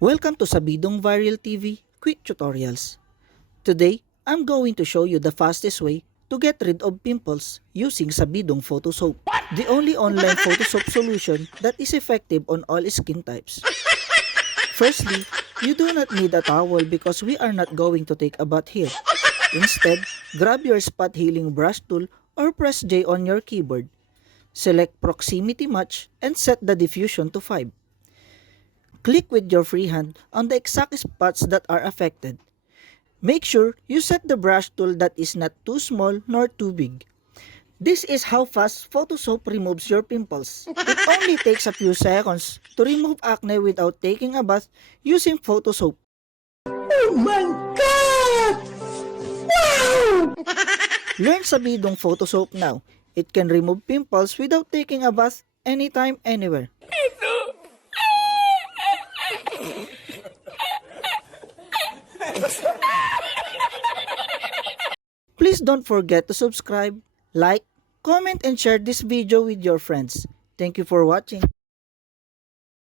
Welcome to Sabidong Viral TV Quick Tutorials. Today, I'm going to show you the fastest way to get rid of pimples using Sabidong Photo Soap. The only online photo soap solution that is effective on all skin types. Firstly, you do not need a towel because we are not going to take a bath here. Instead, grab your spot healing brush tool or press J on your keyboard. Select Proximity Match and set the diffusion to 5. Click with your free hand on the exact spots that are affected. Make sure you set the brush tool that is not too small nor too big. This is how fast photo soap removes your pimples. It only takes a few seconds to remove acne without taking a bath using photo soap. Oh my God! Wow! Learn Sabidong Photo Soap now. It can remove pimples without taking a bath anytime, anywhere. Please don't forget to subscribe, like, comment, and share this video with your friends. Thank you for watching.